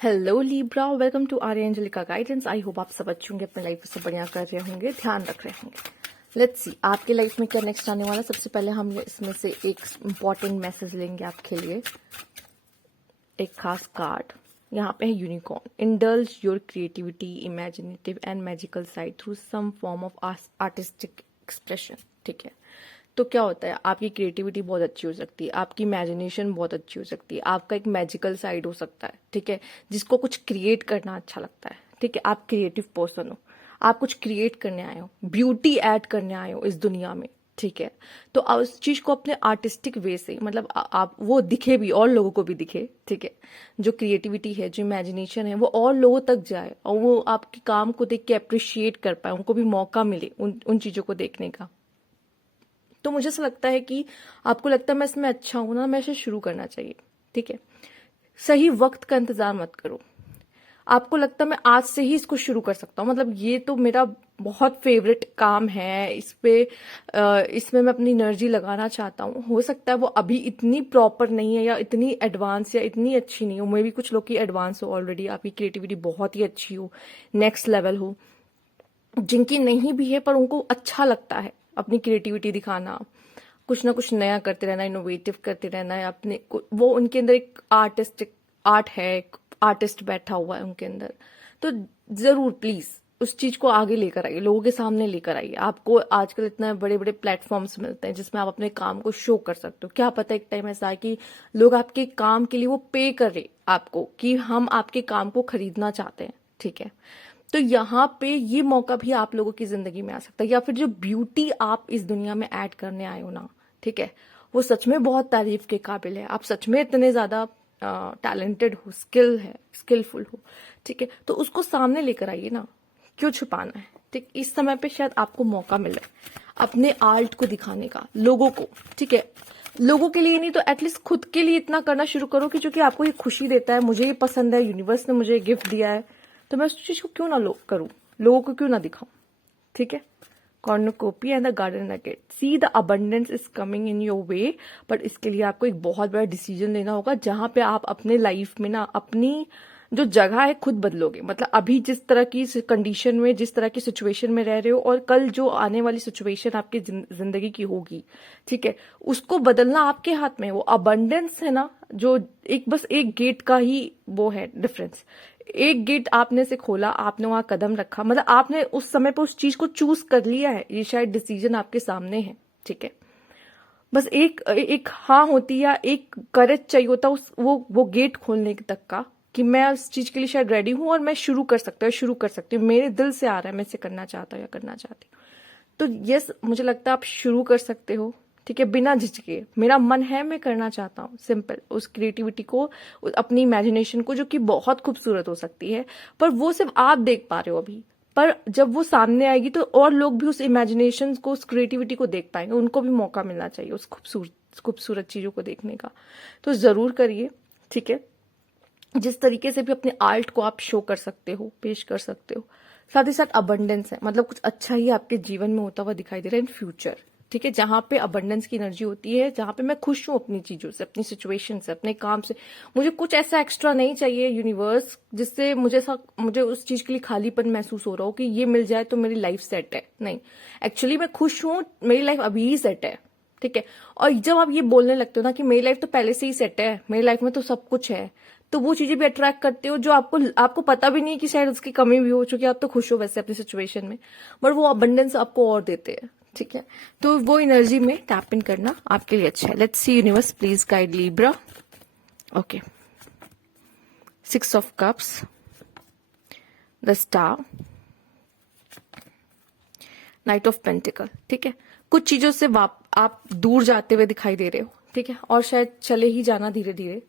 Hello Libra, welcome to Arya Angelica guidance. I hope आप सब अच्छे होंगे, अपने लाइफ से बढ़िया कर रहे होंगे, ध्यान रख रहे होंगे। लेट्स सी आपके लाइफ में क्या नेक्स्ट आने वाला। सबसे पहले हम इसमें से एक इम्पॉर्टेंट मैसेज लेंगे आपके लिए, एक खास कार्ड। यहाँ पे है unicorn. Indulge your creativity, imaginative and magical side through some form of artistic expression. ठीक है, तो क्या होता है, आपकी क्रिएटिविटी बहुत अच्छी हो सकती है, आपकी इमेजिनेशन बहुत अच्छी हो सकती है, आपका एक मैजिकल साइड हो सकता है। ठीक है, जिसको कुछ क्रिएट करना अच्छा लगता है। ठीक है, आप क्रिएटिव पर्सन हो, आप कुछ क्रिएट करने आए हो, ब्यूटी ऐड करने आए हो इस दुनिया में। ठीक है, तो आप उस चीज को अपने आर्टिस्टिक वे से, मतलब आप वो दिखे भी, और लोगों को भी दिखे। ठीक है, जो क्रिएटिविटी है, जो इमेजिनेशन है, वो और लोगों तक जाए और वो आपके काम को देख के अप्रिशिएट कर पाए, उनको भी मौका मिले उन चीजों को देखने का। तो मुझे ऐसा लगता है कि आपको लगता है मैं इसमें अच्छा हूं ना, मैं इसे शुरू करना चाहिए। ठीक है, सही वक्त का इंतजार मत करो। आपको लगता है मैं आज से ही इसको शुरू कर सकता हूँ, मतलब ये तो मेरा बहुत फेवरेट काम है, इसमें मैं अपनी एनर्जी लगाना चाहता हूँ। हो सकता है वो अभी इतनी प्रॉपर नहीं है, या इतनी एडवांस, या इतनी अच्छी नहीं हो। मे भी कुछ लोग की एडवांस हो ऑलरेडी, आपकी क्रिएटिविटी बहुत ही अच्छी हो, नेक्स्ट लेवल हो। जिनकी नहीं भी है पर उनको अच्छा लगता है अपनी क्रिएटिविटी दिखाना, कुछ ना कुछ नया करते रहना, इनोवेटिव करते रहना है अपने वो उनके अंदर एक आर्ट है, एक आर्टिस्ट बैठा हुआ है उनके अंदर। तो जरूर प्लीज उस चीज को आगे लेकर आइए, लोगों के सामने लेकर आइए। आपको आजकल इतने बड़े बड़े प्लेटफॉर्म्स मिलते हैं जिसमें आप अपने काम को शो कर सकते हो। क्या पता एक टाइम ऐसा है कि लोग आपके काम के लिए वो पे करे आपको, कि हम आपके काम को खरीदना चाहते हैं। ठीक है, तो यहाँ पे ये मौका भी आप लोगों की जिंदगी में आ सकता है। या फिर जो ब्यूटी आप इस दुनिया में ऐड करने आए हो ना, ठीक है, वो सच में बहुत तारीफ के काबिल है। आप सच में इतने ज्यादा टैलेंटेड हो, स्किलफुल हो। ठीक है, तो उसको सामने लेकर आइए ना, क्यों छुपाना है। ठीक, इस समय पे शायद आपको मौका मिले अपने आर्ट को दिखाने का लोगों को। ठीक है, लोगों के लिए नहीं तो एटलीस्ट खुद के लिए इतना करना शुरू करो कि जो कि आपको ये खुशी देता है। मुझे ये पसंद है, यूनिवर्स ने मुझे गिफ्ट दिया है, तो मैं उस चीज को क्यों ना करूं, लोगों को क्यों ना दिखाऊं। ठीक है, cornucopia and the garden nugget. See the abundance is coming in your way, but इसके लिए आपको एक बहुत बड़ा डिसीजन लेना होगा, जहां पे आप अपने लाइफ में ना अपनी जो जगह है खुद बदलोगे। मतलब अभी जिस तरह की कंडीशन में, जिस तरह की सिचुएशन में रह रहे हो, और कल जो आने वाली सिचुएशन आपकी जिंदगी की होगी, ठीक है, उसको बदलना आपके हाथ में है। वो अबंडेंस है ना, जो बस एक गेट का ही वो है डिफरेंस। एक गेट आपने से खोला, आपने वहां कदम रखा, मतलब आपने उस समय पर उस चीज को चूज कर लिया है। ये शायद डिसीजन आपके सामने है। ठीक है, बस एक एक हाँ होती, या एक करेज चाहिए होता उस वो गेट खोलने तक का, कि मैं उस चीज के लिए शायद रेडी हूं और मैं शुरू कर सकती हूँ, मेरे दिल से आ रहा है, मैं इसे करना चाहता हूँ या करना चाहती हूँ। तो यस, मुझे लगता है आप शुरू कर सकते हो। ठीक है, बिना झिझके, मेरा मन है, मैं करना चाहता हूँ, सिंपल। उस क्रिएटिविटी को, अपनी इमेजिनेशन को, जो कि बहुत खूबसूरत हो सकती है, पर वो सिर्फ आप देख पा रहे हो अभी। पर जब वो सामने आएगी तो और लोग भी उस इमेजिनेशन को, उस क्रिएटिविटी को देख पाएंगे, उनको भी मौका मिलना चाहिए उस खूबसूरत खूबसूरत चीजों को देखने का। तो जरूर करिए। ठीक है, जिस तरीके से भी अपने आर्ट को आप शो कर सकते हो, पेश कर सकते हो। साथ ही साथ अबंडेंस है, मतलब कुछ अच्छा ही आपके जीवन में होता हुआ दिखाई दे रहा है इन फ्यूचर। ठीक है, जहां पे अबंडेंस की एनर्जी होती है, जहां पे मैं खुश हूं अपनी चीजों से, अपनी सिचुएशन से, अपने काम से। मुझे कुछ ऐसा एक्स्ट्रा नहीं चाहिए यूनिवर्स, जिससे मुझे उस चीज के लिए खालीपन महसूस हो रहा हो कि ये मिल जाए तो मेरी लाइफ सेट है। नहीं, एक्चुअली मैं खुश हूं, मेरी लाइफ अभी ही सेट है। ठीक है, और जब आप ये बोलने लगते हो ना कि मेरी लाइफ तो पहले से ही सेट है, मेरी लाइफ में तो सब कुछ है, तो वो चीजें भी अट्रैक्ट करते हो जो आपको पता भी नहीं कि शायद उसकी कमी भी हो, चूंकि आप तो खुश हो वैसे अपनी सिचुएशन में, बट वो अबंडेंस आपको और देते हैं। ठीक है, तो वो एनर्जी में टैप इन करना आपके लिए अच्छा है। Let's see universe please guide Libra. Okay, 6 of Cups, the star, night of pentacle. ठीक है, कुछ चीजों से आप दूर जाते हुए दिखाई दे रहे हो। ठीक है, और शायद चले ही जाना धीरे धीरे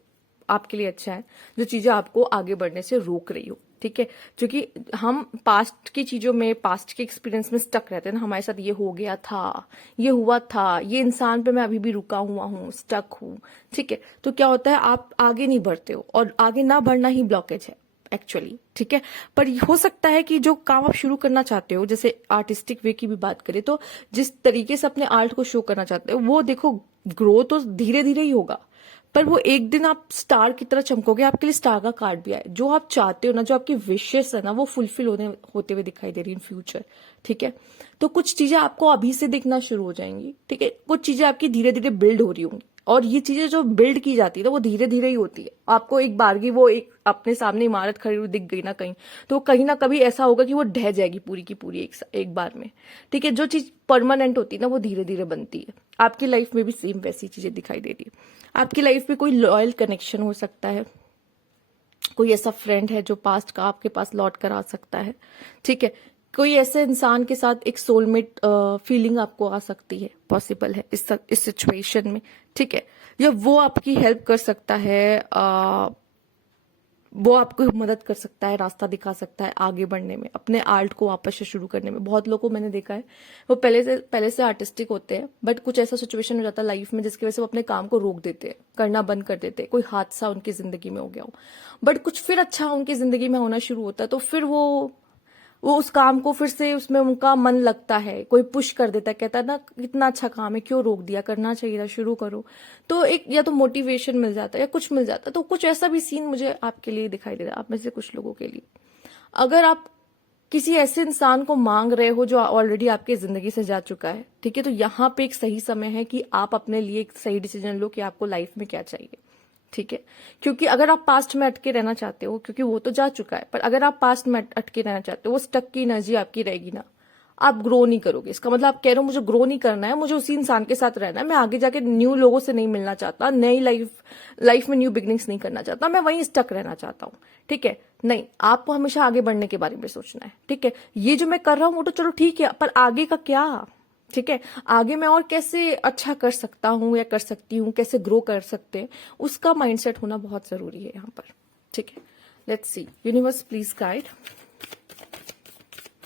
आपके लिए अच्छा है, जो चीजें आपको आगे बढ़ने से रोक रही हो। ठीक है, क्योंकि हम पास्ट की चीजों में, पास्ट के एक्सपीरियंस में स्टक रहते हैं ना, हमारे साथ ये हो गया था, ये हुआ था, ये इंसान पे मैं अभी भी रुका हुआ हूँ, स्टक हूँ। ठीक है, तो क्या होता है, आप आगे नहीं बढ़ते हो, और आगे ना बढ़ना ही ब्लॉकेज है एक्चुअली। ठीक है, पर हो सकता है कि जो काम आप शुरू करना चाहते हो, जैसे आर्टिस्टिक वे की भी बात करें, तो जिस तरीके से अपने आर्ट को शो करना चाहते हो, वो देखो ग्रो तो धीरे धीरे ही होगा, पर वो एक दिन आप स्टार की तरह चमकोगे, आपके लिए स्टार का कार्ड भी आए। जो आप चाहते हो ना, जो आपकी विशेष है ना, वो फुलफिल होते हुए दिखाई दे रही इन फ्यूचर। ठीक है, तो कुछ चीजें आपको अभी से दिखना शुरू हो जाएंगी। ठीक है, कुछ चीजें आपकी धीरे धीरे बिल्ड हो रही होंगी, और ये चीजें जो बिल्ड की जाती है ना, वो धीरे धीरे ही होती है। आपको एक बारगी वो एक अपने सामने इमारत खड़ी हुई दिख गई ना कहीं, तो कहीं ना कभी ऐसा होगा कि वो ढह जाएगी पूरी की पूरी एक बार में। ठीक है, जो चीज परमानेंट होती है ना, वो धीरे धीरे बनती है। आपकी लाइफ में भी सेम वैसी चीजें दिखाई दे रही है। आपकी लाइफ में कोई लॉयल कनेक्शन हो सकता है, कोई ऐसा फ्रेंड है जो पास्ट का आपके पास लौट कर आ सकता है। ठीक है, कोई ऐसे इंसान के साथ एक सोलमेट फीलिंग आपको आ सकती है, पॉसिबल है इस सिचुएशन में। ठीक है, या वो आपकी हेल्प कर सकता है, वो आपको मदद कर सकता है, रास्ता दिखा सकता है आगे बढ़ने में, अपने आर्ट को वापस से शुरू करने में। बहुत लोगों को मैंने देखा है, वो पहले से आर्टिस्टिक होते हैं, बट कुछ ऐसा सिचुएशन हो जाता है लाइफ में जिसकी वजह से वो अपने काम को रोक देते हैं, करना बंद कर देते हैं। कोई हादसा उनकी जिंदगी में हो गया हो, बट कुछ फिर अच्छा उनकी जिंदगी में होना शुरू होता है, तो फिर वो उस काम को फिर से उसमें उनका मन लगता है। कोई पुश कर देता है, कहता है ना कितना अच्छा काम है, क्यों रोक दिया, करना चाहिए था, शुरू करो। तो एक या तो मोटिवेशन मिल जाता है या कुछ मिल जाता है। तो कुछ ऐसा भी सीन मुझे आपके लिए दिखाई दे रहा है, आप में से कुछ लोगों के लिए। अगर आप किसी ऐसे इंसान को मांग रहे हो जो ऑलरेडी आपकी जिंदगी से जा चुका है, ठीक है, तो यहाँ पे एक सही समय है कि आप अपने लिए एक सही डिसीजन लो कि आपको लाइफ में क्या चाहिए। ठीक है, क्योंकि अगर आप पास्ट में अटके रहना चाहते हो, क्योंकि वो तो जा चुका है, पर अगर आप पास्ट में अटके रहना चाहते हो, वो स्टक की एनर्जी आपकी रहेगी ना, आप ग्रो नहीं करोगे। इसका मतलब आप कह रहे हो मुझे ग्रो नहीं करना है, मुझे उसी इंसान के साथ रहना है, मैं आगे जाके न्यू लोगों से नहीं मिलना चाहता, नई लाइफ में न्यू बिगनिंग्स नहीं करना चाहता, मैं वहीं स्टक रहना चाहता हूँ। ठीक है, नहीं, आपको हमेशा आगे बढ़ने के बारे में सोचना है। ठीक है, ये जो मैं कर रहा हूँ वो तो चलो ठीक है, पर आगे का क्या। ठीक है, आगे मैं और कैसे अच्छा कर सकता हूं या कर सकती हूँ, कैसे ग्रो कर सकते हैं, उसका माइंडसेट होना बहुत जरूरी है यहाँ पर। ठीक है, let's see, universe please guide.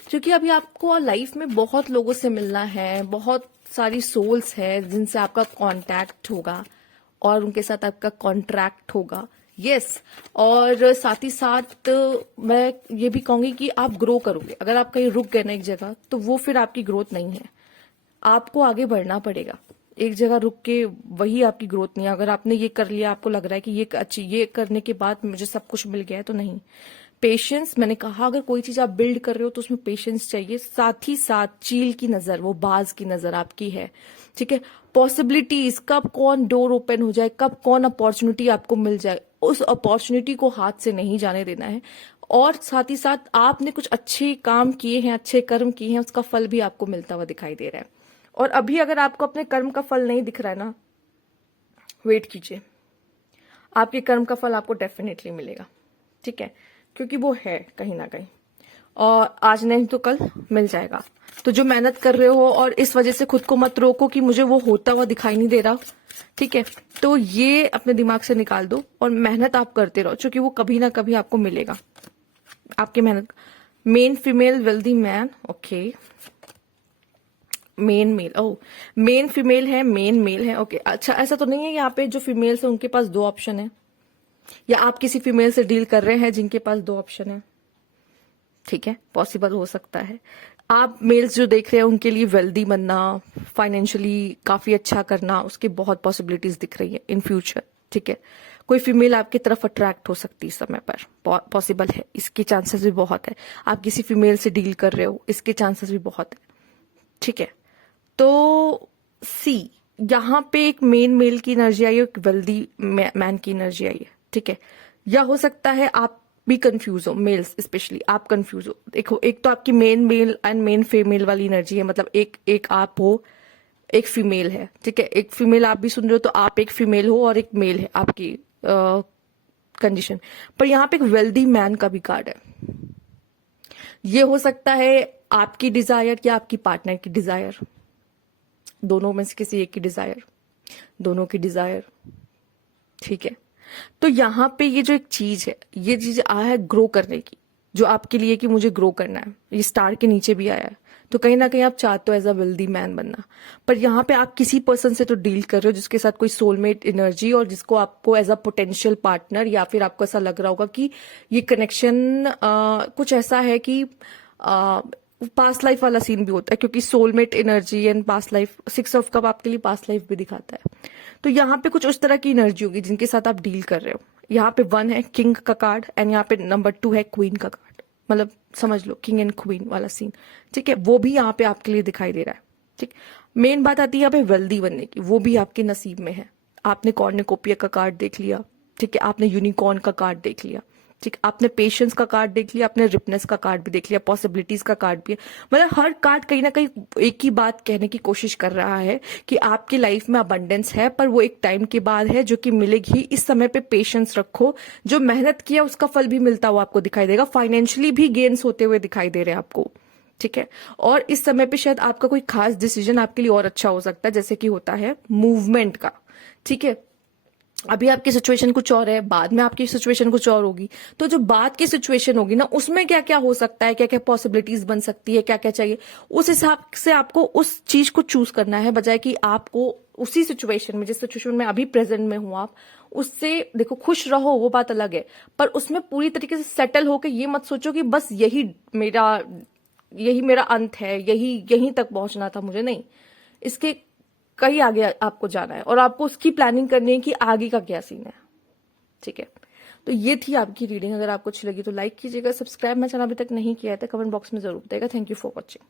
क्योंकि अभी आपको लाइफ में बहुत लोगों से मिलना है, बहुत सारी सोल्स है जिनसे आपका कांटेक्ट होगा और उनके साथ आपका कॉन्ट्रैक्ट होगा। यस, और साथ ही साथ मैं ये भी कहूंगी कि आप ग्रो करोगे। अगर आप कहीं रुक गए ना एक जगह, तो वो फिर आपकी ग्रोथ नहीं है, आपको आगे बढ़ना पड़ेगा। एक जगह रुक के वही आपकी ग्रोथ नहीं है। अगर आपने ये कर लिया, आपको लग रहा है कि ये करने के बाद मुझे सब कुछ मिल गया है, तो नहीं। पेशेंस, मैंने कहा अगर कोई चीज आप बिल्ड कर रहे हो तो उसमें पेशेंस चाहिए। साथ ही साथ चील की नजर, वो बाज की नजर आपकी है। ठीक है, पॉसिबिलिटीज, कब कौन डोर ओपन हो जाए, कब कौन अपॉर्चुनिटी आपको मिल जाए, उस अपॉर्चुनिटी को हाथ से नहीं जाने देना है। और साथ ही साथ आपने कुछ अच्छे काम किए हैं, अच्छे कर्म किए हैं, उसका फल भी आपको मिलता हुआ दिखाई दे रहा है। और अभी अगर आपको अपने कर्म का फल नहीं दिख रहा है ना, वेट कीजिए, आपके कर्म का फल आपको डेफिनेटली मिलेगा। ठीक है, क्योंकि वो है कहीं ना कहीं, और आज नहीं तो कल मिल जाएगा। तो जो मेहनत कर रहे हो और इस वजह से खुद को मत रोको कि मुझे वो होता हुआ दिखाई नहीं दे रहा। ठीक है, तो ये अपने दिमाग से निकाल दो और मेहनत आप करते रहो, क्योंकि वो कभी ना कभी आपको मिलेगा, आपकी मेहनत। Main female wealthy man, okay, main male, O main female है, मेन मेल है, ओके। अच्छा, ऐसा तो नहीं है यहाँ पे जो फीमेल्स है उनके पास दो ऑप्शन है, या आप किसी फीमेल से डील कर रहे हैं जिनके पास दो ऑप्शन है। ठीक है, पॉसिबल हो सकता है। आप मेल्स जो देख रहे हैं उनके लिए वेल्दी बनना, फाइनेंशियली काफी अच्छा करना, उसकी बहुत पॉसिबिलिटीज दिख रही है इन फ्यूचर। ठीक है, कोई फीमेल आपकी तरफ अट्रैक्ट हो सकती है इस समय पर, पॉसिबल है, इसके चांसेस भी बहुत है। आप किसी फीमेल से डील कर रहे हो, इसके चांसेस भी बहुत है। ठीक है, तो सी, यहाँ पे एक मेन मेल की एनर्जी आई है, एक वेल्दी मैन की एनर्जी आई है। ठीक है, या हो सकता है आप भी कंफ्यूज हो, मेल्स स्पेशली आप कंफ्यूज हो। देखो, एक तो आपकी main male and main female वाली एनर्जी है, मतलब एक आप हो, एक फीमेल है। ठीक है, एक फीमेल आप भी सुन रहे हो, तो आप एक फीमेल हो और एक मेल है आपकी कंडीशन। पर यहाँ पे एक वेल्दी मैन का भी कार्ड है। ये हो सकता है आपकी डिजायर या आपकी पार्टनर की डिजायर, दोनों में से किसी एक की डिजायर, दोनों की डिजायर। ठीक है, तो यहाँ पे ये जो एक चीज है, ये चीज आया है ग्रो करने की, जो आपके लिए कि मुझे ग्रो करना है, ये स्टार के नीचे भी आया है। तो कहीं ना कहीं आप चाहते हो एज अ वेल्दी मैन बनना, पर यहाँ पे आप किसी पर्सन से तो डील कर रहे हो जिसके साथ कोई सोलमेट एनर्जी, और जिसको आपको एज अ पोटेंशियल पार्टनर, या फिर आपको ऐसा लग रहा होगा कि ये कनेक्शन कुछ ऐसा है कि पास्ट लाइफ वाला सीन भी होता है, क्योंकि soulmate energy and past life, 6 of cup आपके लिए पास्ट लाइफ भी दिखाता है। तो यहाँ पे कुछ उस तरह की एनर्जी होगी जिनके साथ आप डील कर रहे हो। यहाँ पे 1 है किंग का कार्ड एंड यहाँ पे नंबर 2 है क्वीन का कार्ड, मतलब समझ लो किंग एंड क्वीन वाला सीन, ठीक है। वो भी यहाँ पे आपके लिए दिखाई दे रहा है, ठीक। मेन बात आती है यहाँ पे वेल्दी बनने की, वो भी आपके नसीब में है। आपने कॉर्निकोपिया का कार्ड देख लिया, ठीक है, आपने यूनिकॉर्न का कार्ड देख लिया, ठीक, आपने पेशेंस का कार्ड देख लिया, आपने रिपनेस का कार्ड भी देख लिया, पॉसिबिलिटीज का कार्ड भी है। मतलब हर कार्ड कहीं ना कहीं एक ही बात कहने की कोशिश कर रहा है कि आपकी लाइफ में अबंडेंस है, पर वो एक टाइम के बाद है जो कि मिलेगी ही। इस समय पे पेशेंस रखो, जो मेहनत किया उसका फल भी मिलता हुआ आपको दिखाई देगा, फाइनेंशियली भी गेन्स होते हुए दिखाई दे रहे हैं आपको, ठीक है। और इस समय पे शायद आपका कोई खास डिसीजन आपके लिए और अच्छा हो सकता है, जैसे कि होता है मूवमेंट का, ठीक है। अभी आपकी सिचुएशन कुछ और है, बाद में आपकी सिचुएशन कुछ और होगी, तो जो बाद की सिचुएशन होगी ना, उसमें क्या क्या हो सकता है, क्या क्या पॉसिबिलिटीज बन सकती है, क्या क्या चाहिए, उस हिसाब से आपको उस चीज को चूज करना है, बजाय कि आपको उसी सिचुएशन में, जिस सिचुएशन में अभी प्रेजेंट में हूं आप, उससे देखो खुश रहो, वो बात अलग है, पर उसमें पूरी तरीके से सेटल होकर ये मत सोचो कि बस यही मेरा अंत है, यहीं तक पहुंचना था मुझे, नहीं, इसके कहीं आगे आपको जाना है और आपको उसकी प्लानिंग करनी है कि आगे का क्या सीन है, ठीक है। तो ये थी आपकी रीडिंग। अगर आपको अच्छी लगी तो लाइक कीजिएगा, सब्सक्राइब मेरा चैनल अभी तक नहीं किया है तो कमेंट बॉक्स में जरूर बताइएगा। Thank you for watching.